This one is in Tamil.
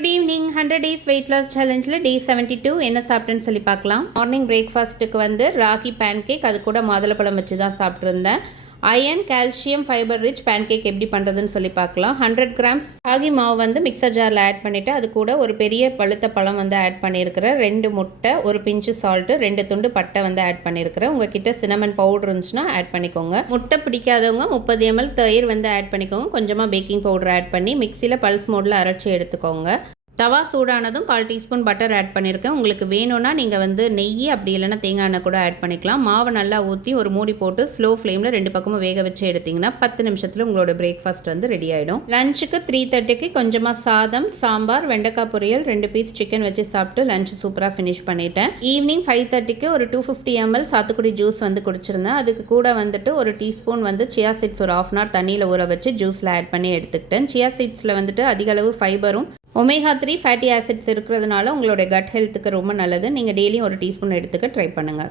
Good evening 100 days weight loss சேலஞ்சில் டே 72 என்ன சாப்பிட்டேன்னு சொல்லி பார்க்கலாம். மார்னிங் பிரேக்ஃபாஸ்ட்டுக்கு வந்து ராகி பேன் கேக், அது கூட மாதுளப்பழம் வச்சு தான் சாப்பிட்ருந்தேன். Iron, calcium, fibre rich pancake எப்படி பண்ணுறதுன்னு சொல்லி பார்க்கலாம். 100 கிராம்ஸ் ராகி மாவு வந்து மிக்சர் ஜாரில் ஆட் பண்ணிவிட்டு அது கூட ஒரு பெரிய பழுத்த பழம் வந்து ஆட் பண்ணியிருக்கிறேன். 2 முட்டை, ஒரு பிஞ்சு சால்ட்டு, 2 துண்டு பட்டை வந்து ஆட் பண்ணியிருக்கிறேன். உங்ககிட்ட சினமன் பவுடர் இருந்துச்சுன்னா ஆட் பண்ணிக்கோங்க. முட்டை பிடிக்காதவங்க 30 ml தயிர் வந்து ஆட் பண்ணிக்கோங்க. கொஞ்சமாக பேக்கிங் பவுடர் ஆட் பண்ணி மிக்சியில் பல்ஸ் மோடில் அரைச்சி எடுத்துக்கோங்க. தவா சூடானதும் 1/4 டீஸ்பூன் பட்டர் ஆட் பண்ணியிருக்கேன். உங்களுக்கு வேணும்னா நீங்கள் வந்து நெய் அப்படி இல்லைன்னா தேங்காய் எண்ணெய் கூட ஆட் பண்ணிக்கலாம். மாவை நல்லா ஊற்றி ஒரு மூடி போட்டு ஸ்லோ ஃப்ளேமில் 2 பக்கமும் வேக வச்சு எடுத்திங்கன்னா 10 நிமிஷத்தில் உங்களோட பிரேக்ஃபாஸ்ட் வந்து ரெடி ஆகிடும். லஞ்சுக்கு 3:30க்கு கொஞ்சமாக சாதம், சாம்பார், வெண்டைக்காய் பொரியல், 2 பீஸ் சிக்கன் வச்சு சாப்பிட்டு லஞ்ச் சூப்பராக ஃபினிஷ் பண்ணிட்டேன். ஈவினிங் 5:30க்கு ஒரு 250 ml சாத்துக்குடி ஜூஸ் வந்து குடிச்சிருந்தேன். அதுக்கு கூட வந்துட்டு ஒரு டீஸ்பூன் வந்து சியா சீட்ஸ் ஒரு 1/2 hour தண்ணியில் ஊற வச்சு ஜூஸில் ஆட் பண்ணி எடுத்துக்கிட்டேன். சியா சீட்ஸில் வந்துட்டு அதிக அளவு ஃபைபரும் ஒமேகா 3 ஃபேட்டி ஆசிட்ஸ் இருக்கிறதுனால உங்களோட கட் ஹெல்த்துக்கு ரொம்ப நல்லது. நீங்கள் டெய்லியும் ஒரு டீஸ்பூன் எடுத்துக்க ட்ரை பண்ணுங்கள்.